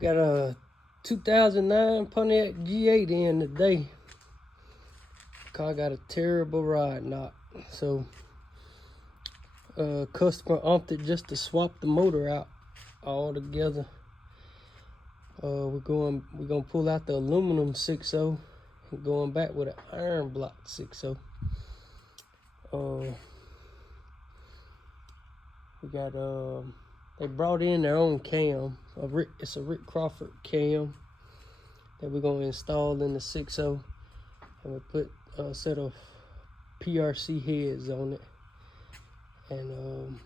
Got a 2009 Pontiac G8 in today. Car got a terrible ride knock, so customer opted just to swap the motor out altogether. We're gonna pull out the aluminum 6.0 and going back with an iron block 6.0. We got they brought in their own cam. It's a Rick Crawford cam that we're gonna install in the 6.0, and we put a set of PRC heads on it, and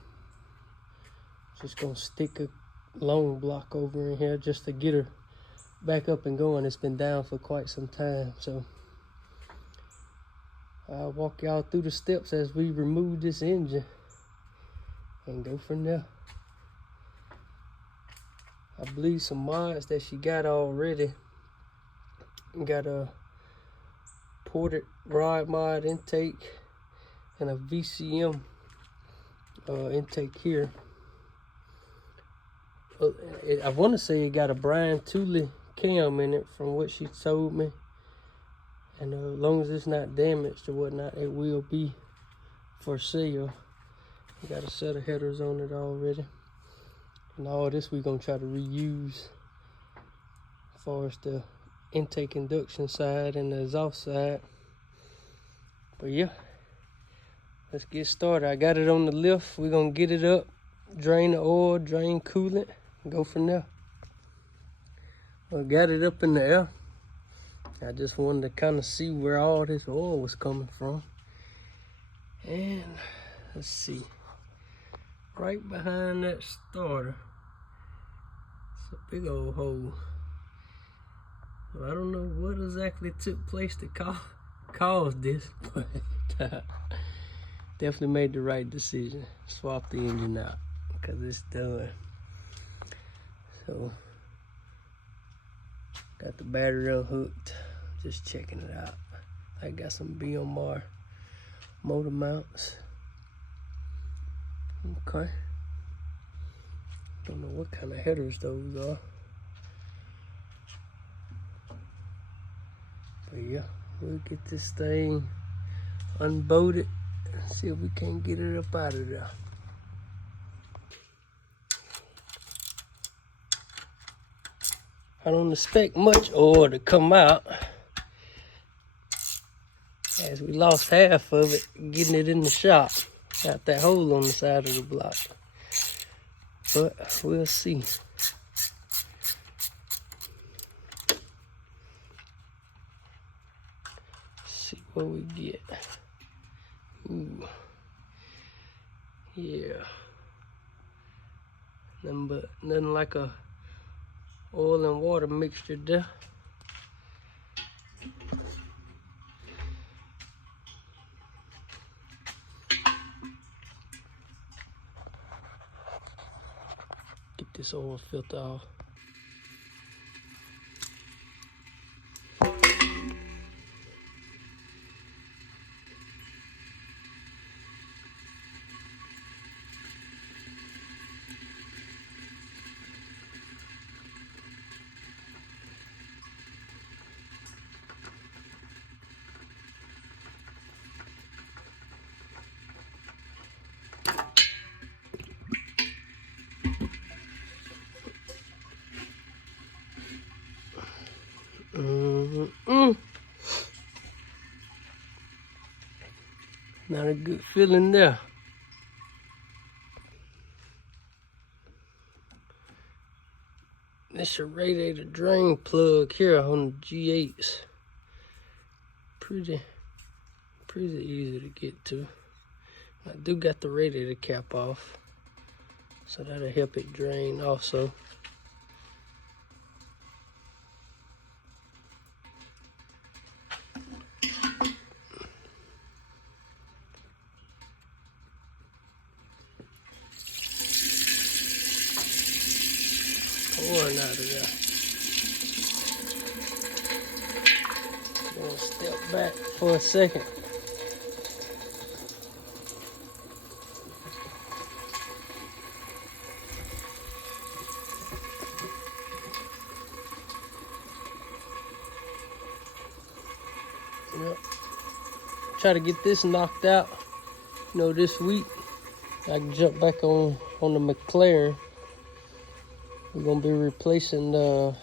just gonna stick a long block over in here just to get her back up and going. It's been down for quite some time, so I'll walk y'all through the steps as we remove this engine and go from there. I believe some mods that she got already. Got a ported rod mod intake and a VCM intake here. I want to say it got a Brian Tooley cam in it from what she told me, and as long as it's not damaged or whatnot, it will be for sale. We got a set of headers on it already, and all this we're gonna try to reuse as far as the intake induction side and the exhaust side. But yeah, let's get started. I got it on the lift. We're gonna get it up, drain the oil, drain coolant, and go from there. I got it up in the air. I just wanted to kind of see where all this oil was coming from. And let's see, right behind that starter, it's a big old hole. So I don't know what exactly took place to cause this, but definitely made the right decision. Swap the engine out because it's done. So got the battery unhooked, just checking it out. I got some BMR motor mounts. Okay, don't know what kind of headers those are, but yeah, we'll get this thing unbolted and see if we can't get it up out of there. I don't expect much oil to come out, as we lost half of it getting it in the shop. Got that hole on the side of the block, but we'll see. See what we get. Ooh, yeah, nothing like a oil and water mixture there. Get this oil filter off. Not a good feeling there. This your radiator drain plug here on the G8s. Pretty easy to get to. I do got the radiator cap off, so that'll help it drain also. Pouring out of there. Gonna step back for a second. try to get this knocked out, you know, this week. I can jump back on the McLaren. We're gonna be replacing the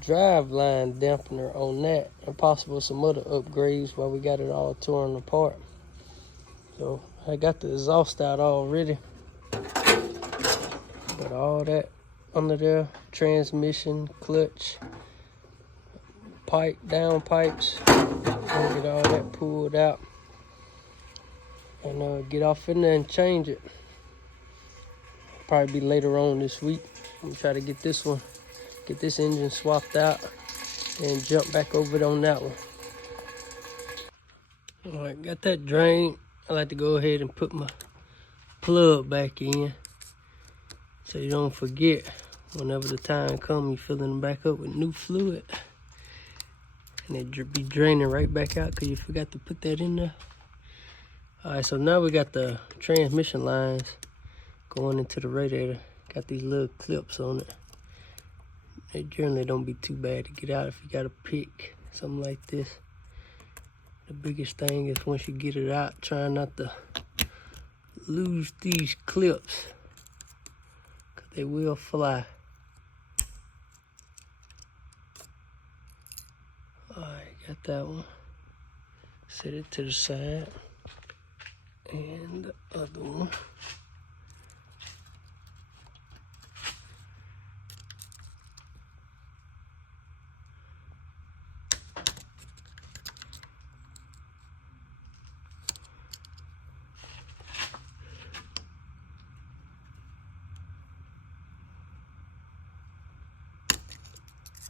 drive line dampener on that, and possible some other upgrades while we got it all torn apart. So I got the exhaust out already, but all that under there, transmission, clutch, pipe, down pipes, gonna get all that pulled out and get off in there and change it. Probably be later on this week. I'm gonna try to get this one, get this engine swapped out and jump back over on that one. All right, got that drain. I like to go ahead and put my plug back in so you don't forget whenever the time comes, you're filling them back up with new fluid. And it be draining right back out because you forgot to put that in there. All right, so now we got the transmission lines going into the radiator. Got these little clips on it. They generally don't be too bad to get out if you got to pick something like this. The biggest thing is once you get it out, try not to lose these clips, because they will fly. Alright, got that one. Set it to the side. And the other one.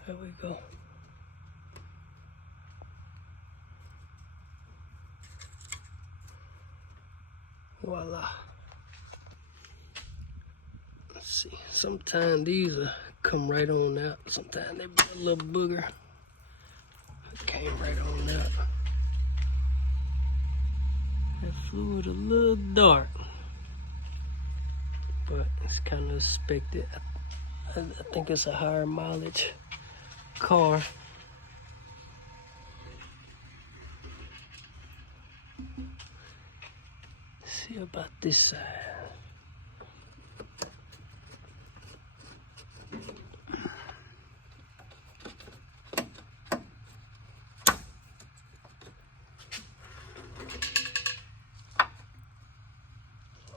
There we go. Voila. Let's see. Sometimes these come right on out. Sometimes they be a little booger. It came right on out. That fluid a little dark, but it's kind of expected. I think it's a higher mileage car. See about this side.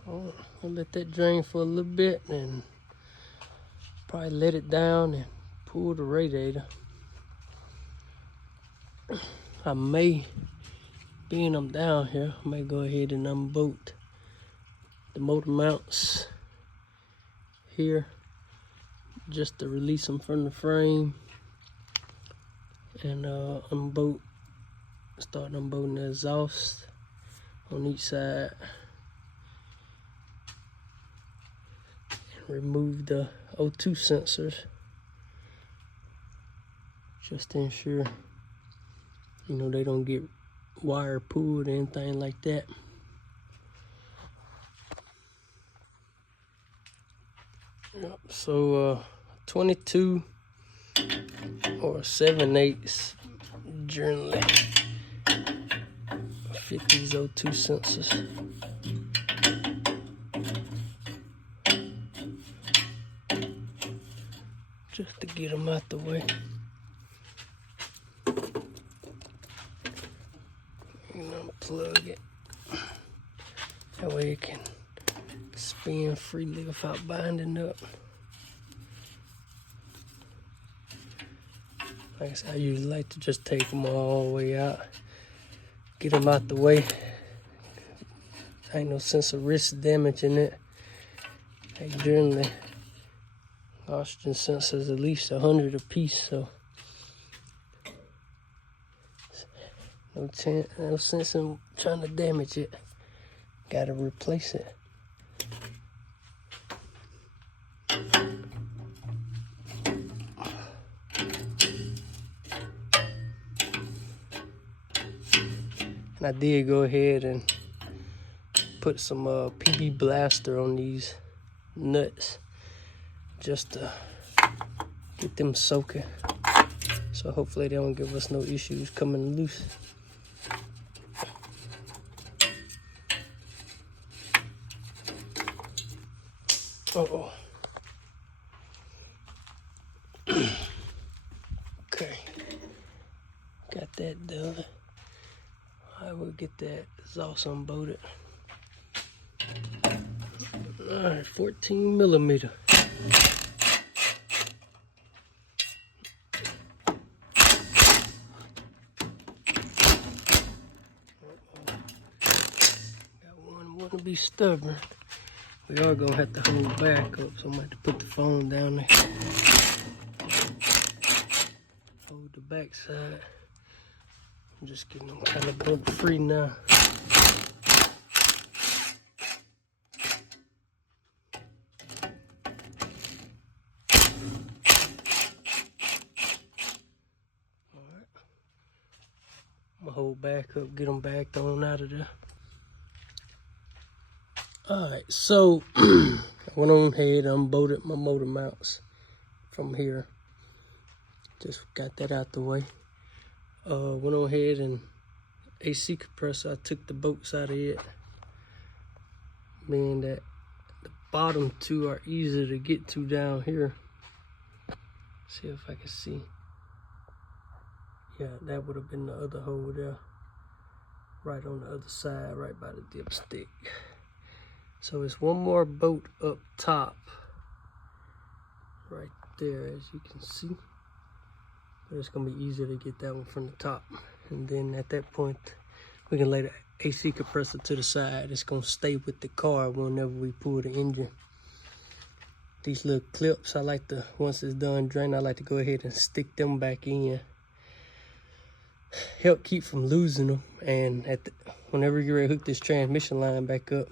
I'll let that drain for a little bit and probably let it down and pull the radiator. I may, being I'm down here, I may go ahead and unbolt the motor mounts here just to release them from the frame and start unbolting the exhaust on each side and remove the O2 sensors just to ensure, you know, they don't get wire pulled or anything like that. Yep, so 22 or 7/8 generally fit these O2 sensors. Just to get them out the way. Unplug it. That way it can spin freely without binding up. Like I said, I usually like to just take them all the way out. Get them out the way. Ain't no sense of risk damaging it. Like generally, oxygen sensors at least 100 a piece, so no sense in trying to damage it. Gotta replace it. And I did go ahead and put some PB Blaster on these nuts just to get them soaking. So hopefully they don't give us no issues coming loose. Uh-oh. Okay. Got that done. I will get that exhaust unbolted. Alright, 14 millimeter. Got one want to be stubborn. We are gonna have to hold back up, so I'm gonna have to put the phone down there. Hold the back side. I'm just getting them kind of bump free now. Alright. I'm gonna hold back up, get them backed on out of there. Alright, so I went on ahead, unbolted my motor mounts from here. Just got that out the way. Went on ahead and AC compressor, I took the bolts out of it. Meaning that the bottom two are easier to get to down here. See if I can see. Yeah, that would have been the other hole there. Right on the other side, right by the dipstick. So it's one more bolt up top. Right there, as you can see. But it's gonna be easier to get that one from the top. And then at that point, we can lay the AC compressor to the side. It's gonna stay with the car whenever we pull the engine. These little clips, I like to, once it's done draining, I like to go ahead and stick them back in. Help keep from losing them. And whenever you're ready to hook this transmission line back up,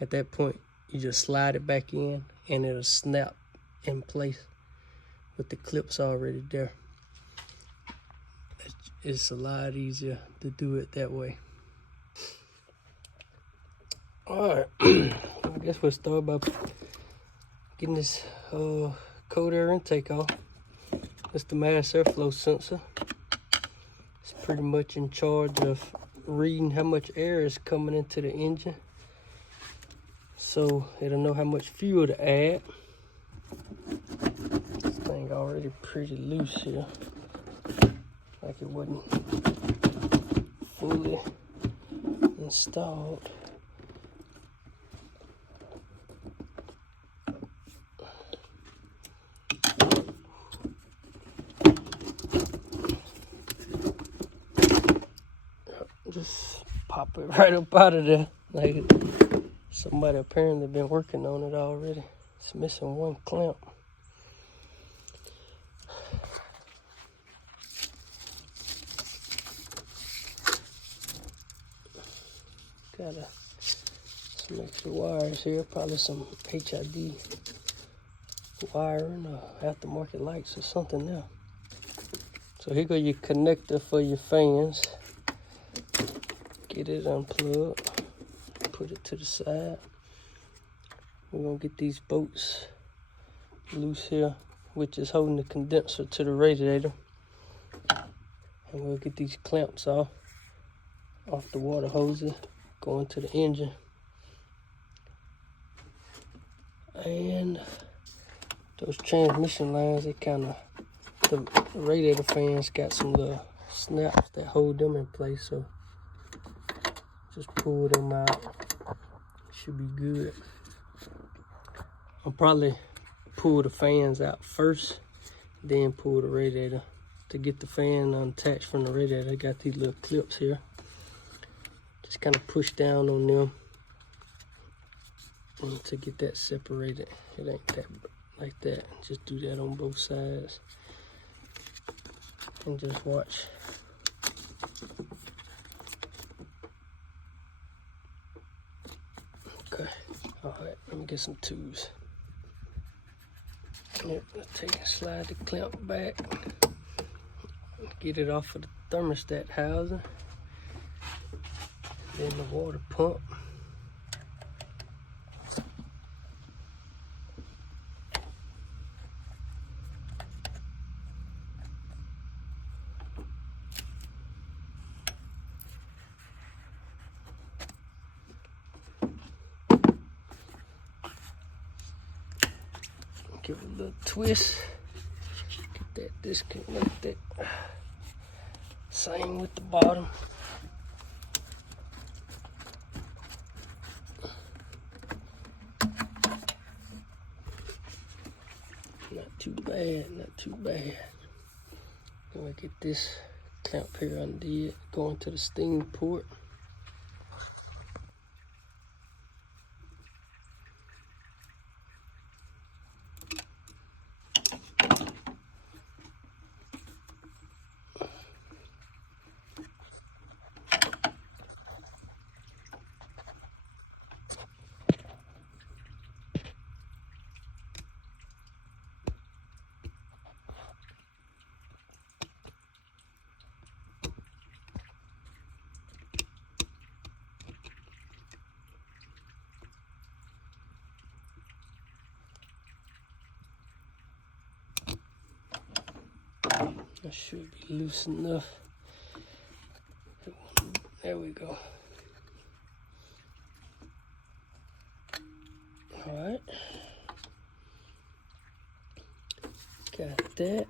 at that point, you just slide it back in and it'll snap in place with the clips already there. It's a lot easier to do it that way. Alright, I guess we'll start by getting this cold air intake off. It's the mass airflow sensor. It's pretty much in charge of reading how much air is coming into the engine. So it'll know how much fuel to add. This thing already pretty loose here. Like it wasn't fully installed. Just pop it right up out of there. Like somebody apparently been working on it already. It's missing one clamp. Got some extra wires here, probably some HID wiring or aftermarket lights or something there. So here go your connector for your fans. Get it unplugged, put it to the side. We're gonna get these bolts loose here, which is holding the condenser to the radiator. And we'll get these clamps off the water hoses going to the engine. And those transmission lines, they the radiator fans got some little snaps that hold them in place, so just pull them out. Should be good. I'll probably pull the fans out first, then pull the radiator. To get the fan unattached from the radiator, I got these little clips here. Just kind of push down on them and to get that separated. It ain't that like that. Just do that on both sides and just watch. Okay, all right, let me get some tools. Yep, let's take and slide the clamp back. Get it off of the thermostat housing. Then the water pump. Give it a little twist. Get that disconnected. Same with the bottom. Not too bad, not too bad. Then we get this clamp here undid, going to the steam port. That should be loose enough. There we go. All right. Got that.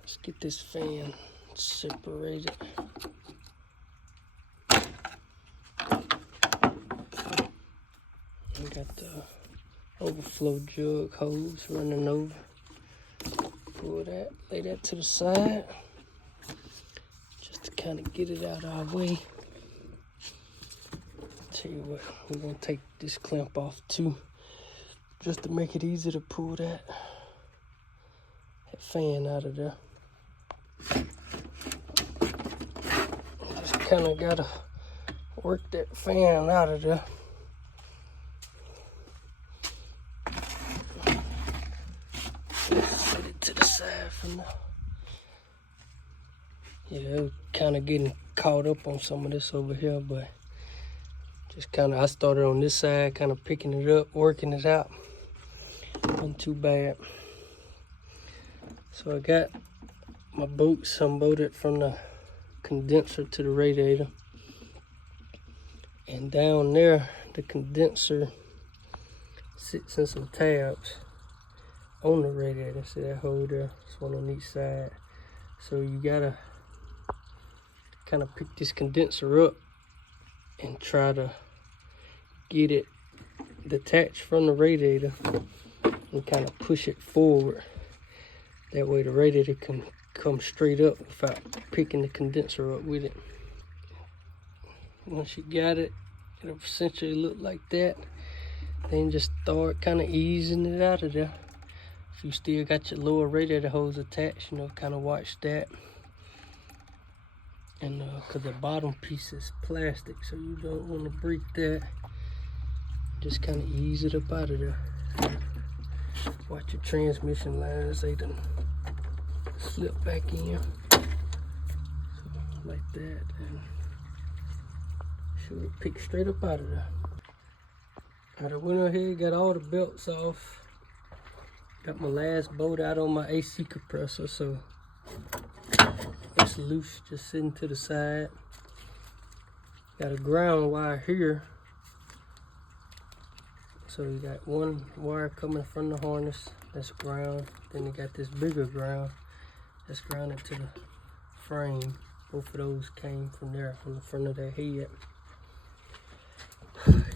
Let's get this fan separated. I got the overflow jug hose running over. Pull that, lay that to the side, just to kind of get it out of our way. Tell you what, we're gonna take this clamp off too, just to make it easy to pull that fan out of there. Just kind of gotta work that fan out of there. To the side from now. Yeah, kind of getting caught up on some of this over here, but just kind of, I started on this side, kind of picking it up, working it out. Wasn't too bad. So I got my boots unbolted from the condenser to the radiator. And down there, the condenser sits in some tabs on the radiator. See that hole there? It's one on each side. So you gotta kind of pick this condenser up and try to get it detached from the radiator and kind of push it forward. That way the radiator can come straight up without picking the condenser up with it. Once you got it, it'll essentially look like that. Then just start kind of easing it out of there. If you still got your lower radiator hose attached, you know, kind of watch that. And because the bottom piece is plastic, so you don't want to break that. Just kind of ease it up out of there. Watch your transmission lines, they done slip back in. So, like that, and should pick straight up out of there. Alright, I went ahead, got all the belts off. Got my last bolt out on my AC compressor, so it's loose, just sitting to the side. Got a ground wire here. So you got one wire coming from the harness, that's ground. Then you got this bigger ground that's grounded to the frame. Both of those came from there, from the front of that head.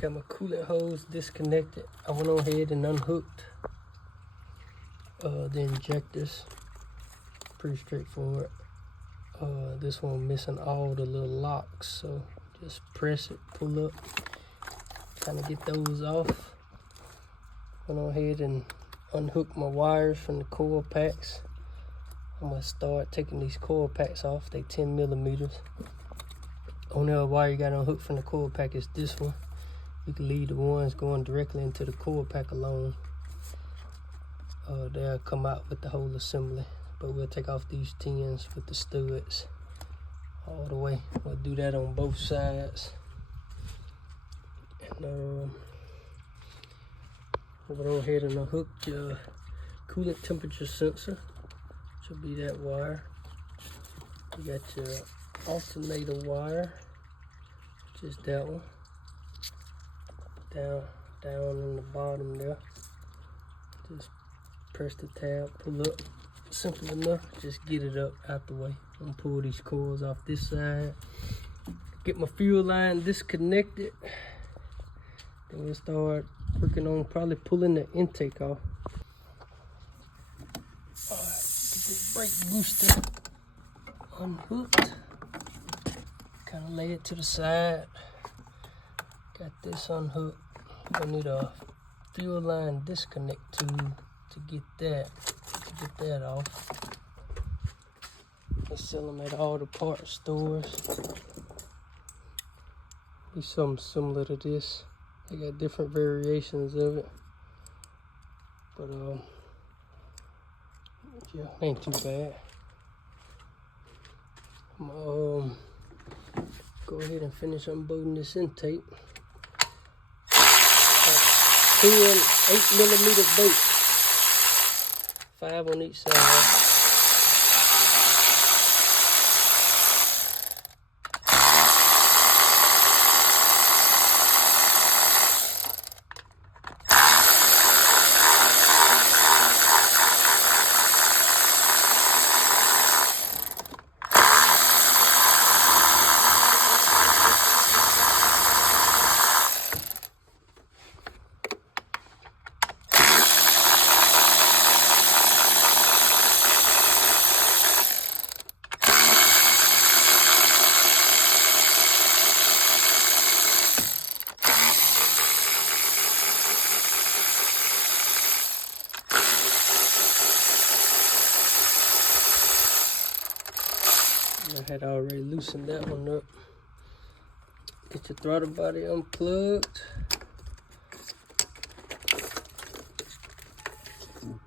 Got my coolant hose disconnected. I went on ahead and unhooked the injectors. Pretty straightforward. This one missing all the little locks, so just press it, pull up, kind of get those off. Went on ahead and unhook my wires from the coil packs. I'm gonna start taking these coil packs off. They 10 millimeters. Only other wire you got unhooked from the coil pack is this one. You can leave the ones going directly into the coil pack alone. They'll come out with the whole assembly, but we'll take off these 10s with the studs all the way. We'll do that on both sides. And we'll go ahead and unhook your coolant temperature sensor. Should be that wire. You got your alternator wire, which is that one. Down in the bottom there. Just press the tab, pull up. Simple enough, just get it up out the way. I'm gonna pull these coils off this side. Get my fuel line disconnected. Then we'll start working on probably pulling the intake off. Alright, get this brake booster unhooked. Kind of lay it to the side. Got this unhooked. I need a fuel line disconnect tool to get that off. They sell them at all the parts stores. Be something similar to this. They got different variations of it, but yeah, ain't too bad. I'm gonna go ahead and finish unbolting this intake. 10 8mm bolts, 5 on each side. I had already loosened that one up. Get your throttle body unplugged. I'm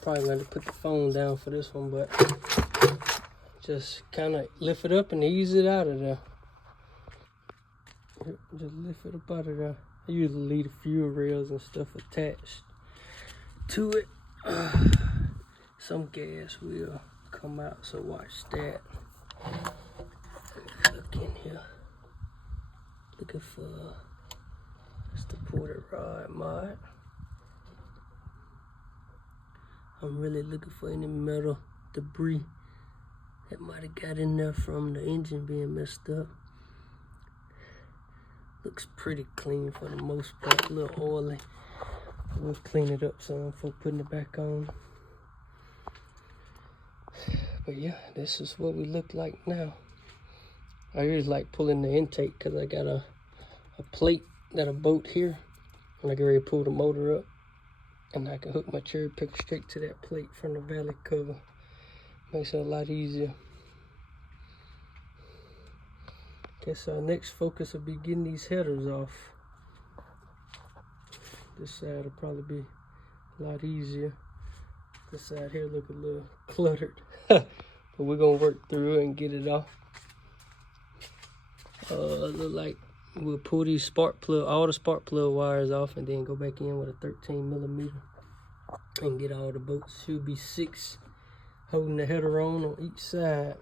probably going to put the phone down for this one, but just kind of lift it up and ease it out of there. Just lift it up out of there. I usually leave the fuel rails and stuff attached to it. Some gas will come out, so watch that. Look in here. Looking for the supported rod mod. I'm really looking for any metal debris that might have got in there from the engine being messed up. Looks pretty clean for the most part, a little oily. We'll clean it up some before putting it back on. But yeah, this is what we look like now. I usually like pulling the intake because I got a plate that'll bolt here. And I can already pull the motor up. And I can hook my cherry picker straight to that plate from the valley cover. Makes it a lot easier. Guess our next focus will be getting these headers off. This side will probably be a lot easier. This side here look a little cluttered. But we're gonna work through it and get it off. Look like we'll pull these spark plug, all the spark plug wires off, and then go back in with a 13mm and get all the bolts. Should be 6 holding the header on each side.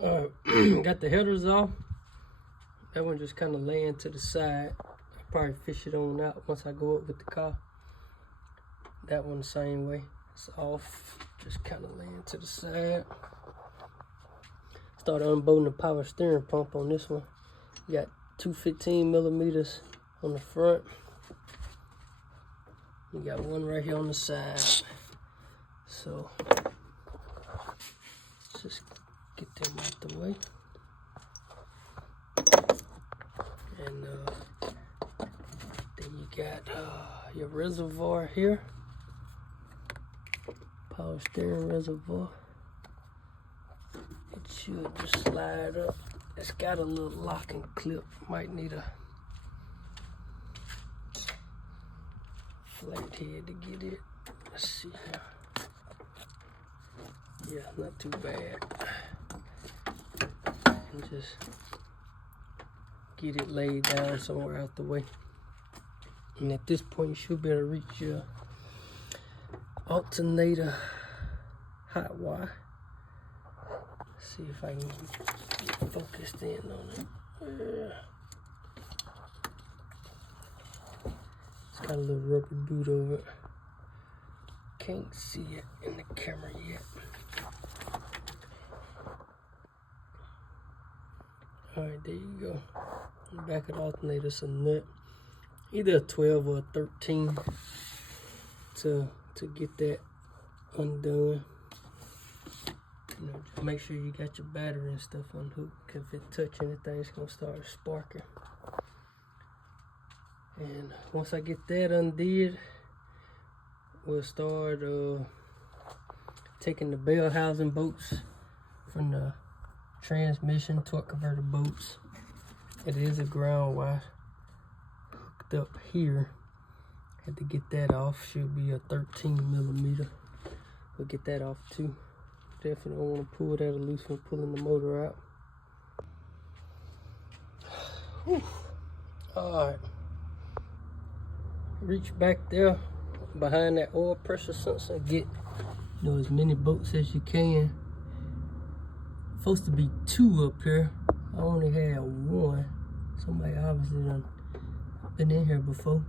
Got the headers off. That one just kind of laying to the side. I'll probably fish it on out once I go up with the car. That one the same way. It's off, just kind of laying to the side. Started unbolting the power steering pump on this one. You got 2 15mm on the front. You got one right here on the side. So let's just get them out the way. And then you got your reservoir here. Power steering reservoir. It should just slide up. It's got a little locking clip. Might need a flat head to get it. Let's see here. Yeah, not too bad. And just get it laid down somewhere out the way. And at this point, you should be able to reach your alternator hot wire. See if I can get focused in on it. It's got a little rubber boot over it. Can't see it in the camera yet. Alright, there you go. The back of the alternator's a nut. Either a 12 or a 13 to get that undone. You know, just make sure you got your battery and stuff unhooked. If it touch anything, it's gonna start sparking. And once I get that undid, we'll start taking the bell housing bolts from the transmission torque converter bolts. It is a ground wire hooked up here. Had to get that off. Should be a 13mm. We'll get that off too. Definitely don't want to pull that loose when pulling the motor out. Alright. Reach back there behind that oil pressure sensor and get as many bolts as you can. Supposed to be 2 up here. I only had 1. Somebody obviously done been in here before.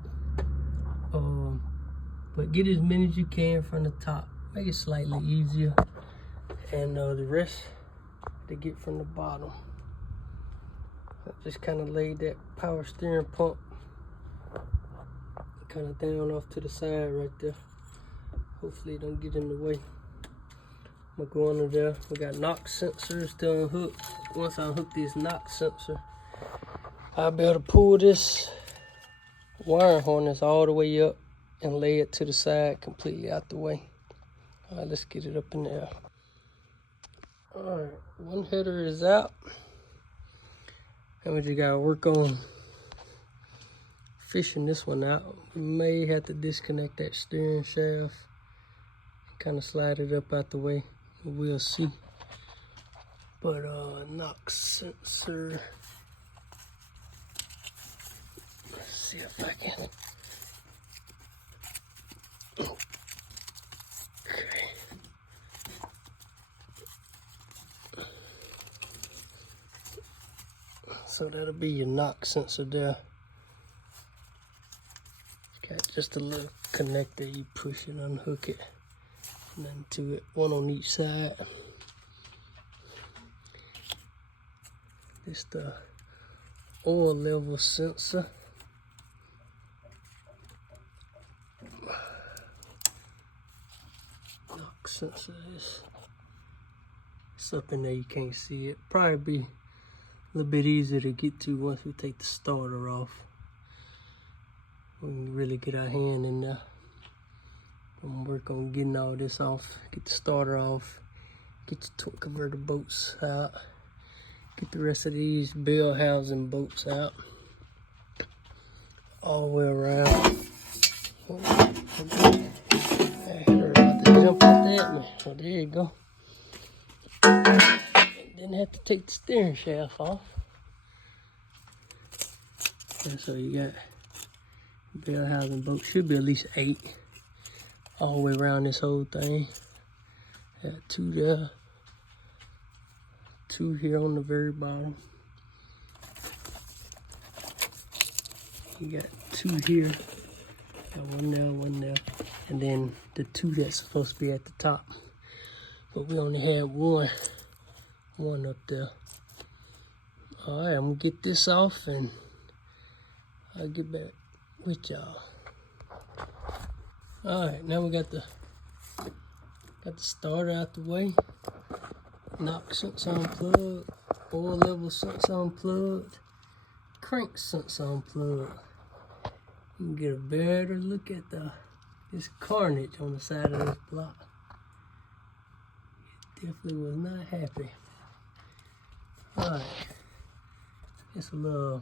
But get as many as you can from the top. Make it slightly easier. And the rest to get from the bottom. I just kind of laid that power steering pump kind of down off to the side right there. Hopefully it don't get in the way. I'm gonna go under there. We got NOx sensors to unhook. Once I unhook this NOx sensor, I'll be able to pull this wire harness all the way up and lay it to the side completely out the way. All right, let's get it up in there. All right, one header is out. And we just gotta work on fishing this one out. We may have to disconnect that steering shaft, kind of slide it up out the way. We'll see. But NOx sensor. Let's see if I can. Okay. So that'll be your NOx sensor there. Got just a little connector, you push it, unhook it, nothing to it, one on each side. This the oil level sensor. NOx sensor is, it's up in there, you can't see it. Probably be a little bit easier to get to once we take the starter off. We can really get our hand in there. I'm gonna work on getting all this off, get the starter off, get your torque converter bolts out, get the rest of these bell housing bolts out, all the way around. That header about to jump out at me. So there you go. Didn't have to take the steering shaft off. And so you got bell housing bolt, should be at least 8 all the way around this whole thing. Got 2 there, 2 here on the very bottom. You got 2 here, got 1 there, and then the 2 that's supposed to be at the top. But we only had one up there. All right, I'm gonna get this off and I'll get back with y'all. All right, now we got the starter out the way. NOx sensor unplugged, oil level sensor unplugged, crank sensor unplugged. You can get a better look at this carnage on the side of this block. It definitely was not happy. All right, it's a little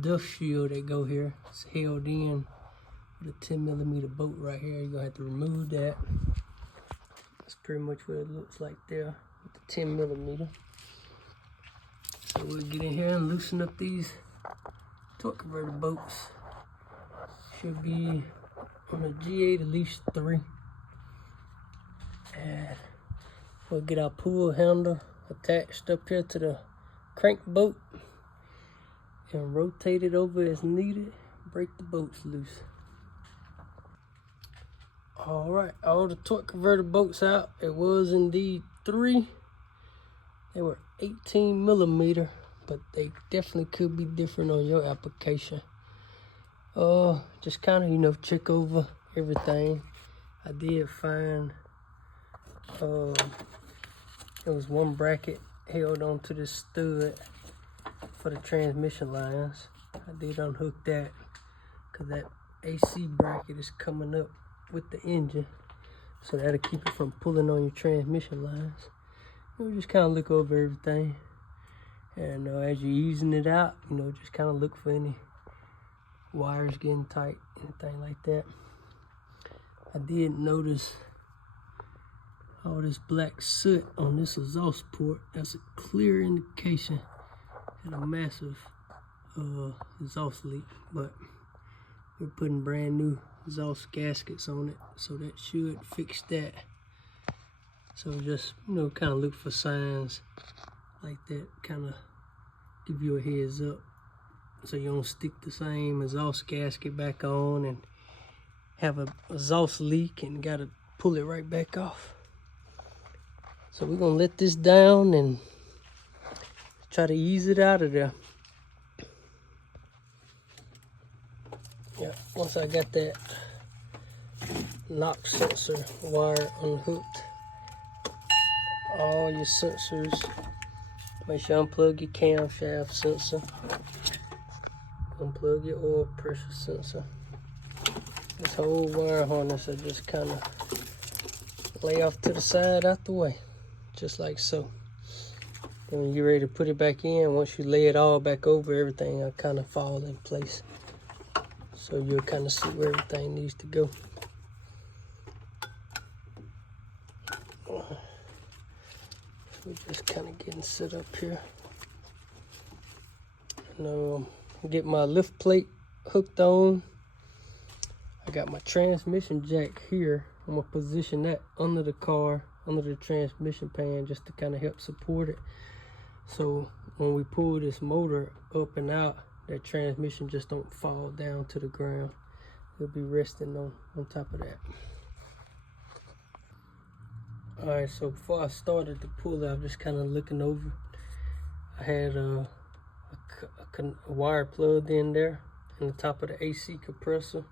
dust shield that go here. It's held in with a 10mm bolt right here. You're gonna have to remove that. That's pretty much what it looks like there with the 10mm. So we'll get in here and loosen up these torque converter bolts. Should be on the G8 at least 3. And we'll get our pull handle attached up here to the crank bolt and rotate it over as needed break the bolts loose. All right, all the torque converter bolts out. It was indeed 3. They were 18 millimeter, but they definitely could be different on your application. Just kind of, you know, check over everything. I did find there was one bracket held onto this stud for the transmission lines. I did unhook that because that AC bracket is coming up with the engine, so that'll keep it from pulling on your transmission lines. You just kind of look over everything, and as you're easing it out, you know, just kind of look for any wires getting tight, anything like that. I did notice all this black soot on this exhaust port. That's a clear indication of a massive exhaust leak, but we're putting brand new exhaust gaskets on it, so that should fix that. So just, you know, kind of look for signs like that, kind of give you a heads up, so you don't stick the same exhaust gasket back on and have a exhaust leak and gotta pull it right back off. So we're gonna let this down and try to ease it out of there. Yeah, once I got that knock sensor wire unhooked, all your sensors, make sure you unplug your camshaft sensor, unplug your oil pressure sensor. This whole wire harness I just kind of lay off to the side out the way, just like so. Then when you're ready to put it back in, once you lay it all back over, everything will kind of fall in place. So you'll kind of see where everything needs to go. We're just kind of getting set up here. And get my lift plate hooked on. I got my transmission jack here. I'm gonna position that under the car, under the transmission pan, just to kind of help support it. So when we pull this motor up and out, that transmission just don't fall down to the ground. It'll be resting on top of that. All right, so before I started to pull, I was just kind of looking over. I had a wire plugged in there on the top of the AC compressor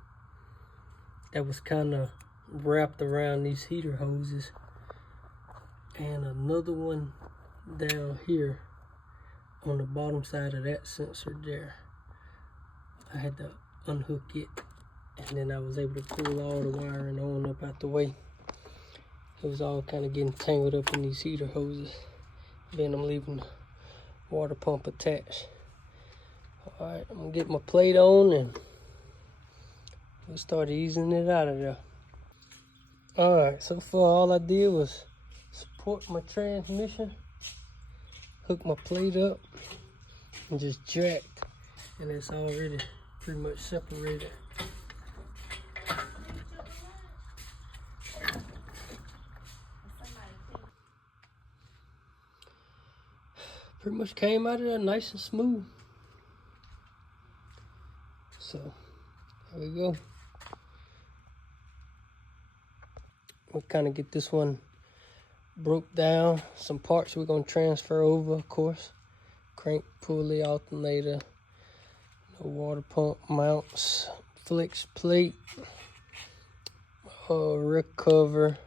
that was kind of wrapped around these heater hoses, and another one down here on the bottom side of that sensor there. I had to unhook it, and then I was able to pull all the wiring on up out the way. It was all kind of getting tangled up in these heater hoses. Then I'm leaving the water pump attached. All right, I'm gonna get my plate on and we'll start easing it out of there. All right, so far all I did was support my transmission, hook my plate up, and just jacked, and it's already pretty much separated. Pretty much came out of there nice and smooth. So there we go. We'll kind of get this one broke down. Some parts we're going to transfer over, of course. Crank pulley, alternator, water pump mounts, flex plate, rear cover,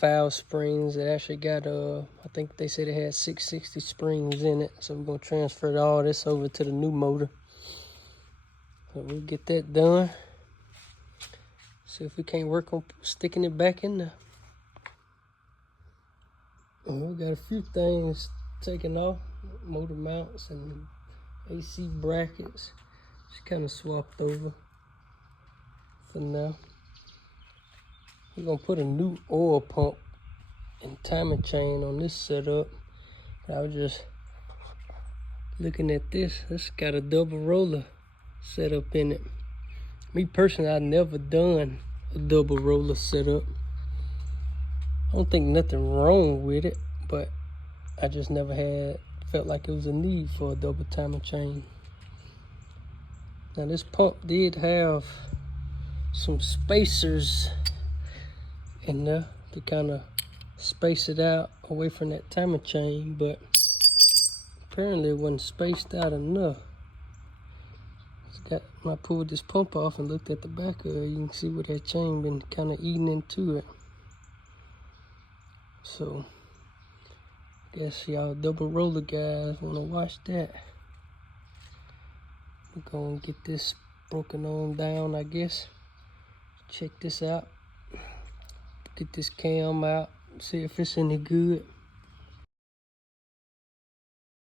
valve springs. It actually got I think they said it had 660 springs in it, so we're gonna transfer all this over to the new motor. So we'll get that done. See if we can't work on sticking it back in there. We got a few things taken off, motor mounts and AC brackets, just kind of swapped over for now. We're gonna put a new oil pump and timing chain on this setup. I was just looking at this. It's got a double roller setup in it. Me personally, I've never done a double roller setup. I don't think nothing wrong with it, but I just never felt like it was a need for a double timing chain. Now this pump did have some spacers in there to kind of space it out away from that timing chain, but apparently it wasn't spaced out enough. When I pulled this pump off and looked at the back of it, you can see where that chain been kind of eating into it. So I guess y'all double roller guys want to watch that. We're gonna get this broken on down, I guess. Check this out. Get this cam out, see if it's any good.